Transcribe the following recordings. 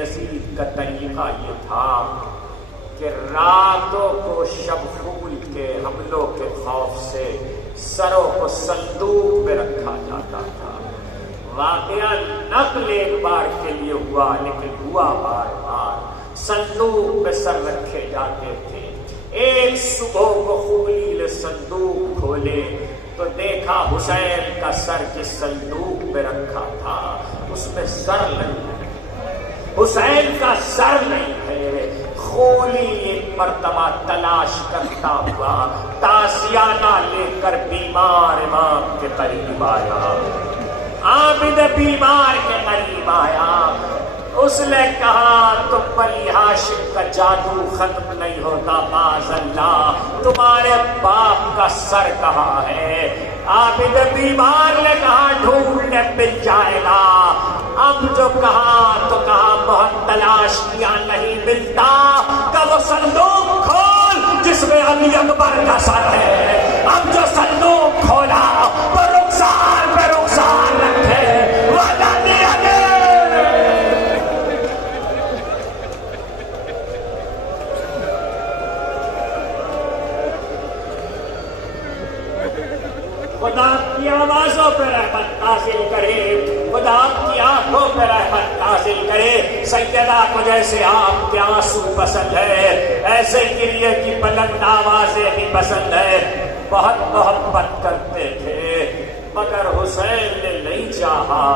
یزید کا طریقہ یہ تھا کہ راتوں کو شب خول کے حملوں کے خوف سے سروں کو صندوق میں رکھا جاتا تھا۔ واقعہ نقل ایک بار کے لیے ہوا، لیکن ہوا بار بار۔ صندوق میں سر رکھے جاتے تھے۔ ایک صبح کو خلیل نے صندوق کھولے تو دیکھا حسین کا سر جس صندوق میں رکھا تھا اس میں سر نہیں ہے، حسین کا سر نہیں ہے۔ خولی ایک مرتبہ تلاش کرتا ہوا تازیانہ لے کر بیمار امام کے قریب آیا، عابد بیمار کے قریب آیا۔ اس نے کہا تم بنی ہاشم کا جادو ختم نہیں ہوتا، معاذ اللہ، تمہارے باپ کا سر کہاں ہے؟ عابد بیمار نے کہا ڈھونڈنے مل جائے گا۔ اب جو کہا تو کہا بہت تلاش کیا نہیں ملتا، کہ وہ صندوق کھول جس میں علی اکبر کا سر ہے۔ اب جو صندوق کھولا وہ رخسار پہ رخسار رکھے خدا کی آوازوں پہ رحمت نازل کرے، خدا کی آنکھوں پہ رحمت نازل کرے۔ سیدہ کو جیسے آپ کے آنسو پسند ہے ایسے گریے کی بلند آوازیں بھی پسند ہے۔ بہت محبت کرتے تھے، مگر حسین نے نہیں چاہا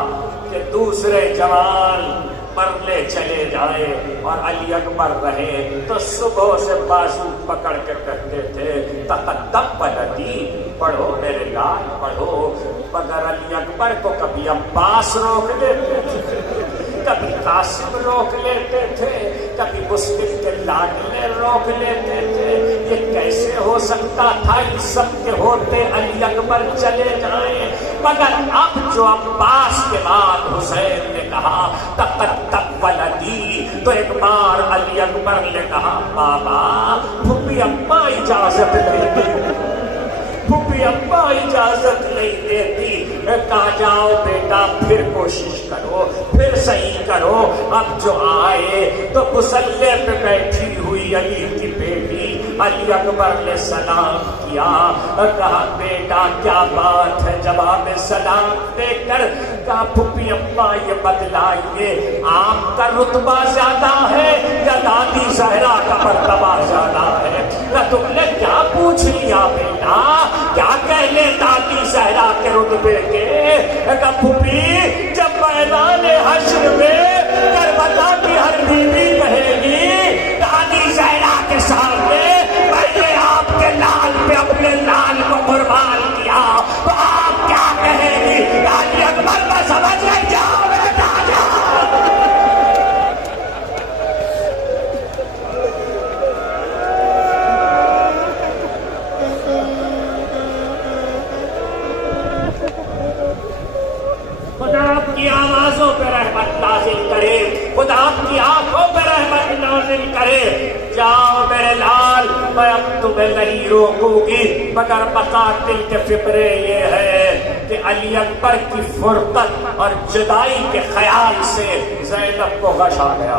کہ دوسرے جوان مرنے چلے جائے اور علی اکبر رہے، تو صبح سے بازو پکڑ کے کہتے تھے تقدم بلدی، پڑھو میرے لال پڑھو۔ مگر علی اکبر کو کبھی عباس روک لیتے تھے، کبھی قاسم روک لیتے تھے، کبھی مسلم کے لاڈلے روک لیتے تھے۔ یہ کیسے ہو سکتا تھا ان سب کے ہوتے علی اکبر چلے جائیں؟ مگر اب جو عباس کے بعد حسین نے کہا تقدم ولدی، تو ایک بار علی اکبر نے کہا بابا پھپھی اماں اجازت نہیں دیتی، پھپھی اماں اجازت نہیں دیتی۔ کہا جاؤ بیٹا پھر کوشش کرو، پھر صحیح کرو۔ اب جو آئے تو مصلی پہ بیٹھی ہوئی علی کی بیٹی علی اکبر نے سلام کیا، کہا بیٹا کیا بات ہے؟ جواب سلام دے کر کہا پھپھی اماں یہ بتلائیے آپ کا رتبہ زیادہ ہے یا دادی زہرا کا مرتبہ زیادہ ہے؟ کہ تم نے کیا پوچھ لیا بیٹا؟ کیا کہہ لے دادی زہرا کے رتبے کے؟ کہ پھپھی جب میدان حشر میں کربلا کی ہر بیوی کہے گی دادی زہرا کے سامنے میں نے آپ کے لال پہ اپنے لال کو قربان کیا، تو آپ کیا کہیں گی؟ علی اکبر میں سمجھ نہیں جاؤ بیٹا جاؤ۔ خدا آپ کی آوازوں پہ رحمت نازل کرے، خدا آپ کی آنکھوں پہ رحمت نازل کرے۔ جاؤ میرے لال میں اب تمہیں نہیں روکوں گی، مگر مقاتل کے فکرے یہ ہے کہ علی اکبر کی فرقت اور جدائی کے خیال سے زینب کو غش آ گیا۔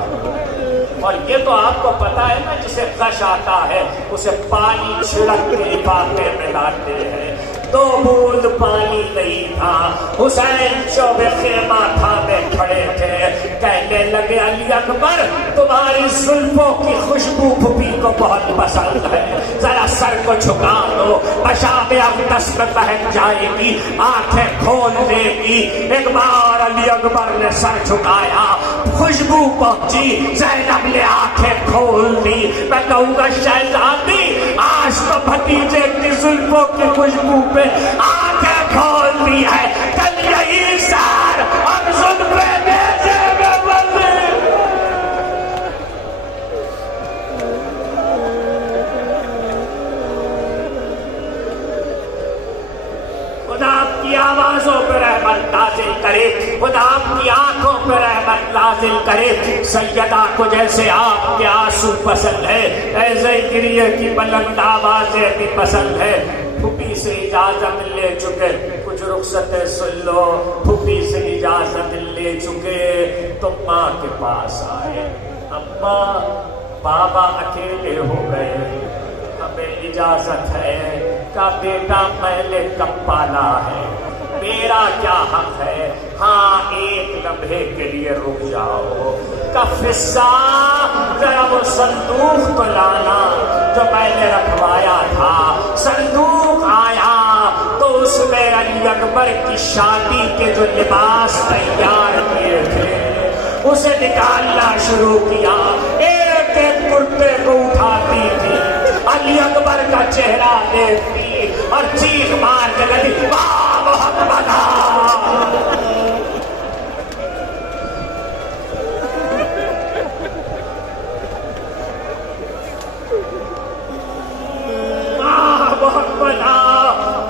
اور یہ تو آپ کو پتا ہے نا، جسے غش آتا ہے اسے پانی چھڑک کے لفافے میں لاتے ہیں۔ 2 بوند پانی نہیں تھا، حسین چوب خیمہ تھامے کھڑے تھے، کہنے لگے علی اکبر تمہاری زلفوں کی خوشبو پھپھی کو بہت پسند ہے، ذرا سر کو جھکا دو، پیشاب اقدس میں بہن جائے گی، آنکھیں کھول دے گی۔ ایک بار علی اکبر نے سر جھکایا، خوشبو پہنچی، زینب نے آنکھیں کھول دی۔ میں کہوں گا شہزادی آج تو بھتیجے کی زلفوں کی خوشبو پہ آنکھیں کھول دی ہے، کل یہی سار ہم زلفیں بیچے میں بندے۔ خدا آپ کی آوازوں پہ رحمت نازل کرے، خدا آپ کی آنکھوں پہ رحمت نازل کرے۔ سیدہ کو جیسے آپ کے آنسو پسند ہے ایسے ہی گریے کی بلند آوازیں بھی پسند ہے۔ پھپھی سے اجازت لے چکے کچھ رخصت ہے سن لو، پھوپھی سے اجازت لے چکے تو ماں کے پاس آئے، اماں بابا اکیلے ہو گئے، ہمیں اجازت ہے، کا بیٹا میں نے کب پالا ہے، میرا کیا حق ہے، ہاں ایک لمحے کے لیے رک جاؤ، کفسا ذرا وہ صندوق تو لانا جو میں نے رکھوایا تھا۔ صندوق آیا تو اس میں علی اکبر کی شادی کے جو لباس تیار کیے تھے اسے نکالنا شروع کیا، ایک ایک کرتے کو اٹھاتی تھی، علی اکبر کا چہرہ دیکھتی اور چیخ مار کے لگی، واہ محمد!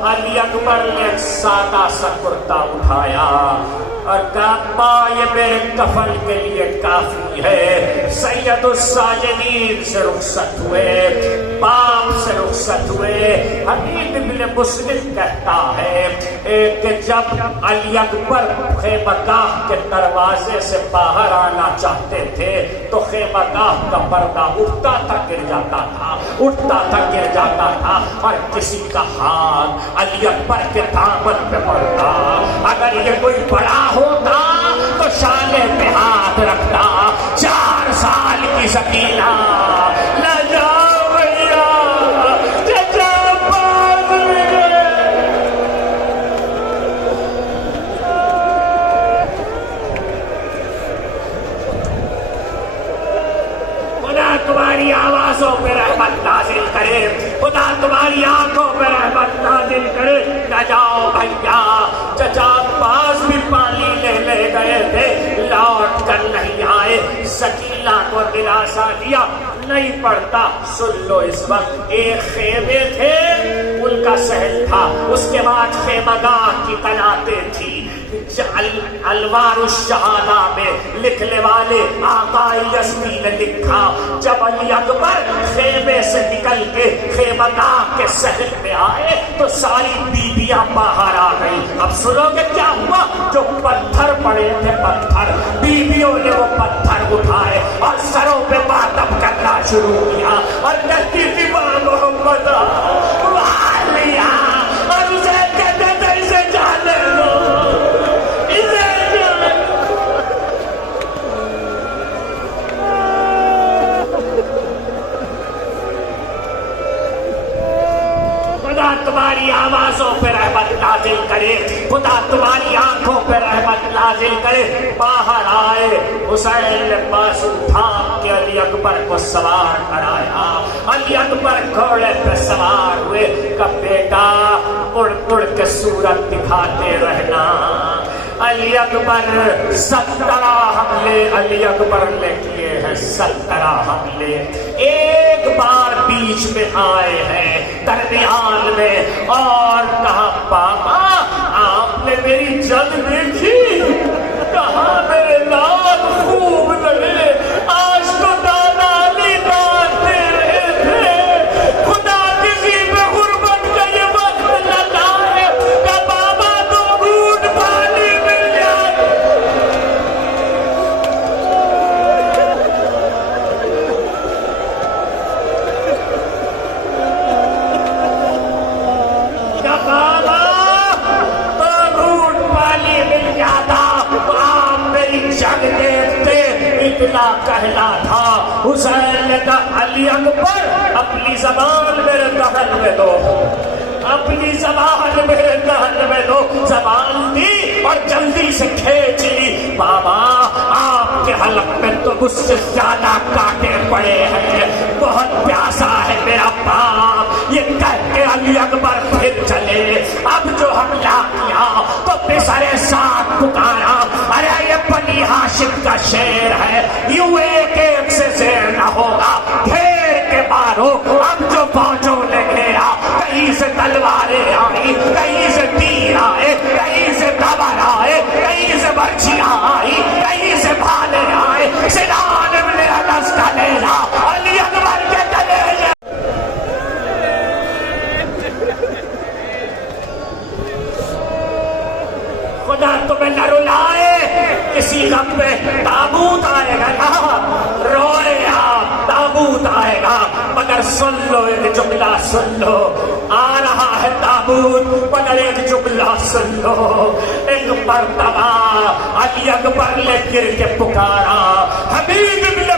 علی اکبر نے سادہ سا کرتا اٹھایا اور کہا، ماں یہ میرے کفن کے لیے کافی ہے۔ سید الساجدین سے رخصت ہوئے، باپ سے رخصت ہوئے۔ حبیب بن مسلم کہتا ہے کہ جب علی اکبر خیمہ گاہ کے دروازے سے باہر آنا چاہتے تھے تو خیمہ گاہ کا پردہ اٹھتا تھا گر جاتا تھا، اٹھتا تھا گر جاتا تھا، اور کسی کا ہاتھ علی اکبر کے دامن پہ پڑتا۔ اگر یہ کوئی بڑا ہوتا تو شانے پہ ہاتھ رکھتا۔ 4 سال کی سکینہ، نہ جاؤ بھیا، چچا باز میں خدا تمہاری آوازوں پہ رحمت نازل کرے، خدا تمہاری آنکھوں پہ رحمت نازل کرے۔ نہ جاؤ بھیا، چچا باز بھی پانی لے گئے تھے، لوٹ کر نہیں آئے۔ سکینہ کو دلاسا دیا، نہیں پڑتا۔ سن لو، اس وقت ایک خیمے تھے، ان کا سہل تھا، اس کے بعد خیمہ گاہ کی قناتیں تھی۔ الوار الشہادہ میں لکھنے والے آقا یزدی نے لکھا، جب علی اکبر خیمے سے نکل کے خیمہ گاہ کے سہل میں آئے تو ساری بیویاں باہر آ گئی۔ اب سنو گے کیا ہوا؟ جو پتھر پڑے تھے، پتھر، بیویوں نے وہ پتھر اٹھائے اور سروں پہ ماتم کرنا شروع کیا اور کہتی تھی، ماں محمد والیا، اور اسے کہتے تھے، اسے جانے دو، تمہاری آوازوں پہ رحمت نازل کرے، خدا تمہاری آنکھوں پہ رحمت نازل کرے۔ باہر آئے، حسین نے بازو تھام کے علی اکبر کو سوار کرایا۔ علی اکبر گھوڑے پہ سوار ہوئے کہ بیٹا اڑ اڑ کے صورت دکھاتے رہنا۔ علی اکبر 17 حملے علی اکبر نے کیے ہیں، 17 حملے، ایک بار بیچ میں آئے ہیں درمیان میں، اور کہا، بابا آپ نے میری جنگ دیکھی، کہا میرے لال خوب لگے، آج تو دادا علی دان دے رہے تھے، خدا کسی پہ غربت کا یہ وقت نہ لائے کہ بابا تو گھوٹ پانی مل جائے۔ بابا تو گھوٹ پانی مل جاتا، آپ میری جنگ دیکھتے، اتنا کہنا تھا۔ حسین نے کہا، علی اکبر اپنی زبان میرے دہن میں دو، اپنی زبان میرے دہن میں دو۔ زبان دی اور جلدی سے کھینچ لی۔ بابا آپ کے حلق میں تو مجھ سے زیادہ کانٹے پڑے ہیں، بہت پیاسا ہے میرا باپ۔ یہ کہہ کے علی اکبر پھر چلے۔ اب جو حملہ کیا تو پسرے ساتھ پکارا، ارے یہ بنی ہاشم کا شیر ہے، یوں ایک ایک سے زیر نہ ہوگا، گھیر کے مارو۔ اب جو فوجوں نے گھیرا، کہیں سے تلواریں آئی، کہیں سے تیر آئے، کہیں سے تبر آئے، کہیں سے برچیاں آئی، کہیں سے بھالے آئے۔ سنان ابن انس کا نیزہ علی اکبر کے کلیجے سن لو ایک جملہ سن لو، آ رہا ہے تابوت مگر ایک جملہ سن لو، ایک مرتبہ علی اکبر نے گر کے پکارا، حبیب ابن